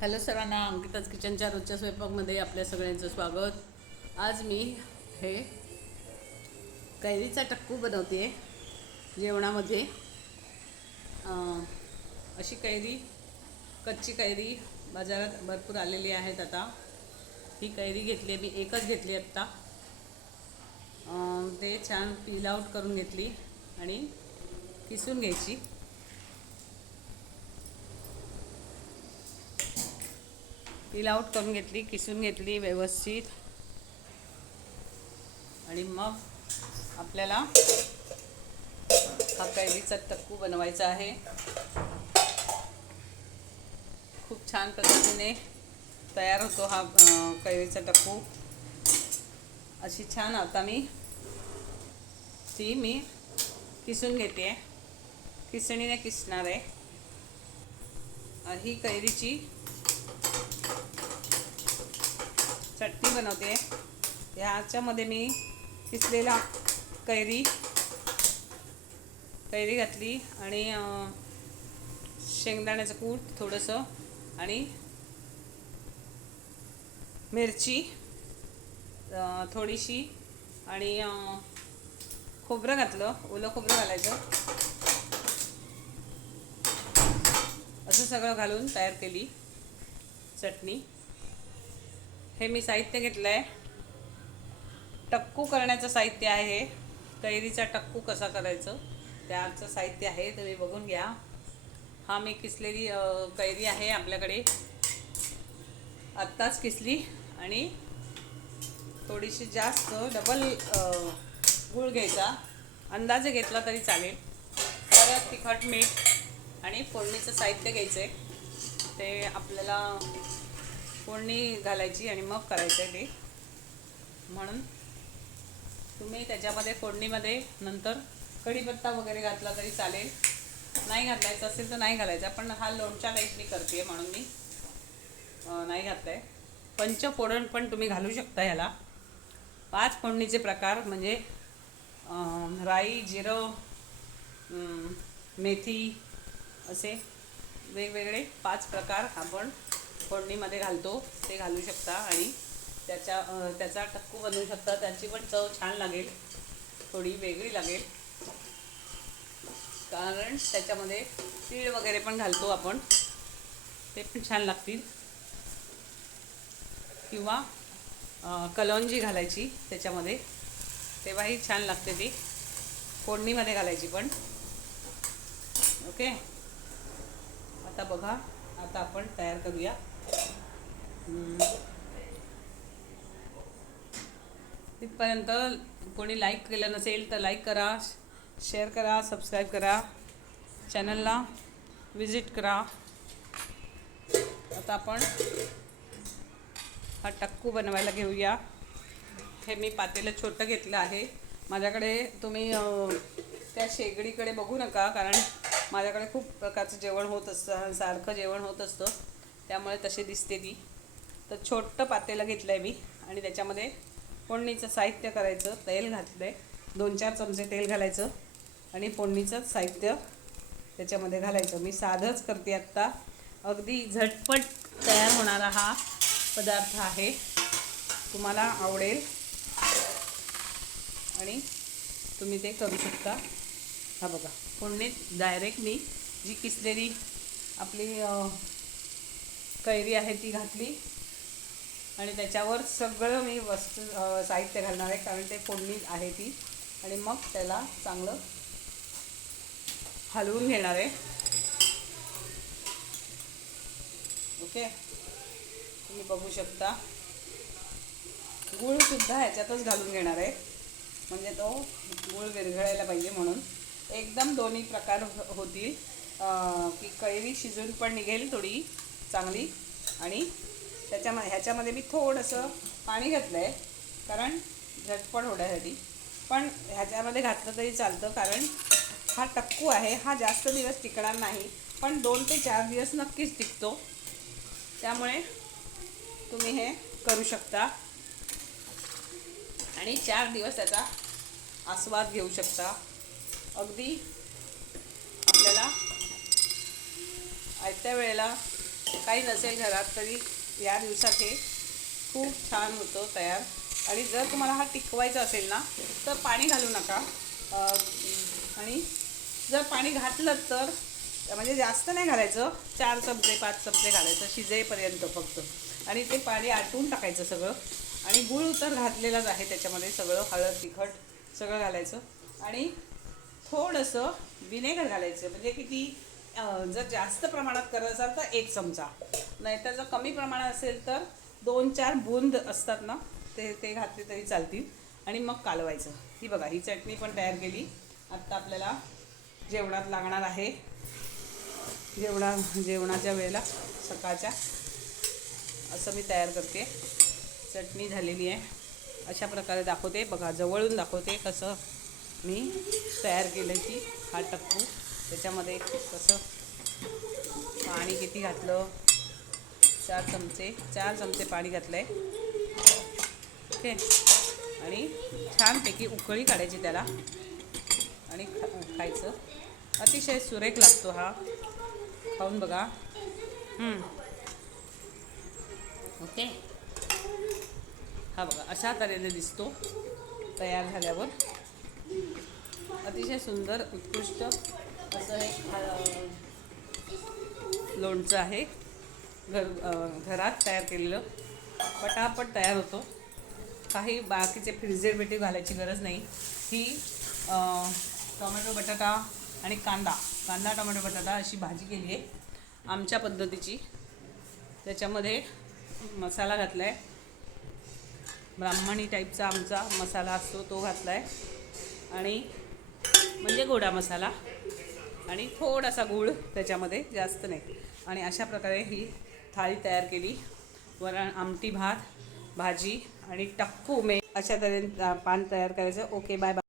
Hello सर्वांना, अंकिताच किचनच्या रोजच्या स्वयंपाकमध्ये आपल्या सगळ्यांचं स्वागत। आज मी हे कैरीचा टक्कू बनवते जेवणामध्ये। अशी कैरी, कच्ची कैरी बाजारात भरपूर आलेली आहेत आता। ही कैरी घेतली आहे मी, एकच घेतली आत्ता। ते छान पील आउट करून घेतली आणि किसून घ्यायची। पील आउट करून घेतली, किसून घेतली व्यवस्थित। आणि मग आपल्याला हा कैरीचा टक्कू बनवायचा आहे। खूप छान पद्धतीने तयार होतो हा कैरीचा टक्कू। अशी छान आता मी किसून घेते, किसणीने किसणार आहे। ही कैरीची चटणी बनवते। ह्याच्यामध्ये मी किसलेला कैरी घातली आणि शेंगदाण्याचं कूट थोडंसं आणि मिरची थोडीशी आणि खोबरं घातलं, ओलं खोबरं घालायचं। असं सगळं घालून तयार केली चटणी। हे मी साहित्य घेतलं आहे, टक्कू करण्याचं साहित्य आहे। कैरीचा टक्कू कसा करायचं त्याचं साहित्य आहे, तुम्ही बघून घ्या। हा मी किसलेली कैरी आहे आपल्याकडे, आत्ताच किसली। आणि थोडीशी जास्त डबल गूळ घ्यायचा, अंदाजे घेतला तरी चालेल। परत तिखट, मीठ आणि फोडणीचं साहित्य घ्यायचं आहे। ते आपल्याला फोडणी घालायची आणि मग करायचं आहे ते। म्हणून तुम्ही त्याच्यामध्ये फोडणीमध्ये नंतर कढीपत्ता वगैरे घातला तरी चालेल, नाही घालायचं असेल तर नाही घालायचा। पण हा लोणच्या टाईप मी करते म्हणून मी नाही घातलं आहे। पंचफोडण पण तुम्ही घालू शकता ह्याला। 5 फोडणीचे प्रकार म्हणजे राई, जिरं, मेथी असे वेगवेगळे 5 प्रकार आपण फोडणीमध्ये घालतो, ते घालू शकता। आणि त्याचा टक्कू बनवू शकता। त्याची पण चव छान लागेल, थोडी वेगळी लागेल, कारण त्याच्यामध्ये तीळ वगैरे पण घालतो आपण, ते पण छान लागतील। किंवा कलौंजी घालायची त्याच्यामध्ये, तेव्हाही छान लागते ती, फोडणीमध्ये घालायची पण। ओके, आता बघा, आता आपण तयार करूया। तिथपर्यंत कोणी लाईक केलं नसेल तर लाईक करा, शेअर करा, सबस्क्राईब करा, चॅनलला विजिट करा। आता आपण हा टक्कू बनवायला घेऊया। हे मी पातेलं छोटं घेतलं आहे माझ्याकडे। तुम्ही त्या शेगडीकडे बघू नका, कारण माझ्याकडे खूप प्रकारचं जेवण होत असतं, सारखं जेवण होत असतं, त्यामुळे तशी दिसते ती। तर छोटं पातेलं घेतलं आहे मी आणि त्याच्यामध्ये फोडणीचं साहित्य करायचं। तेल घातलं आहे, 2-4 चमचे तेल घालायचं आणि फोडणीचं साहित्य त्याच्यामध्ये घालायचं। मी साधंच करते आत्ता, अगदी झटपट तयार होणारा हा पदार्थ आहे, तुम्हाला आवडेल आणि तुम्ही ते करू शकता। हा बघा, फोडणीत डायरेक्ट मी जी किसलेली आपली कैरी आहे ती घातली आणि त्याच्यावर सगळं मी साहित्य घालणार आहे, कारण ते फोडणी आहे ती। आणि मग त्याला चांगलं हलवून घेणार आहे। ओके, तुम्ही बघू शकता। गूळसुद्धा ह्याच्यातच घालून घेणार आहे, म्हणजे तो गूळ विरघळायला पाहिजे, म्हणून एकदम दोन्ही प्रकार होतील, की कैरी शिजून पण निघेल थोडी चांगली। आणि ह्याच्यामध्ये मी थोडंसं पाणी घातलं आहे, कारण झटपट होण्यासाठी। पण ह्याच्यामध्ये घातलं तरी चालतं, कारण हा टक्कू आहे, हा जास्त दिवस टिकणार नाही, पण 2 ते 4 दिवस नक्कीच टिकतो। त्यामुळे तुम्ही हे करू शकता आणि 4 दिवस त्याचा आस्वाद घेऊ शकता। अगदी आपल्याला आयत्या वेळेला काही नसेल घरात तरी या दिवसात हे खूप छान होतं तयार. आणि जर तुम्हाला हा टिकवायचा असेल ना तर पाणी घालू नका. आणि जर पाणी घातलं तर म्हणजे जास्त नाही घालायचं, 4 चमचे 5 चमचे घालायचं शिजेपर्यंत फक्त. आणि ते पाणी आटून टाकायचं सगळं. आणि गूळ तर घातलेलाच आहे त्याच्यामध्ये, सगळं हळद तिखट सगळं घालायचं. आणि थोडंसं विनेगर घालायचं. म्हणजे किती, जर जास्त प्रमाणात करत असाल तर 1 चमचा, नाहीतर जर कमी प्रमाणात असेल तर 2-4 बूंद असतात ना ते घातले तरी चालतील. आणि मग कालवायचं. ही बघा, ही चटणी पण तयार केली. आत्ता आपल्याला जेवणात लागणार आहे. जेवणाच्या वेळेला सकाळच्या असं मी तयार करते. चटणी झालेली आहे, अशा प्रकारे दाखवते बघा, जवळून दाखवते कसं मी तयार केलं की हा टक्कू. त्याच्यामध्ये कसं पाणी किती घातलं, 4 चमचे पाणी घातलं आहे. ओके. आणि छानपैकी उकळी काढायची त्याला आणि खायचं. अतिशय सुरेख लागतो हा, खाऊन बघा. ओके. हा बघा, अशा तऱ्हेने दिसतो तयार झाल्यावर. अतिशय सुंदर उत्कृष्ट असं हे लोणचं आहे. घरात तयार केलेलं, पटापट तयार होतो. काही बाकीचे प्रिझर्वेटिव्ह घालायची गरज नाही. ही टोमॅटो बटाटा आणि कांदा टोमॅटो बटाटा अशी भाजी केली आहे आमच्या पद्धतीची. त्याच्यामध्ये मसाला घातला आहे, ब्राह्मणी टाईपचा आमचा मसाला असतो तो घातला आहे. आणि म्हणजे गोडा मसाला आणि थोडासा गूळ त्याच्यामध्ये, जास्त नाही. आणि अशा प्रकारे ही थाळी तयार केली. वरण, आमटी, भात, भाजी आणि टक्कू मे अशा तऱ्हेने पान तयार करायचं. Okay, bye bye.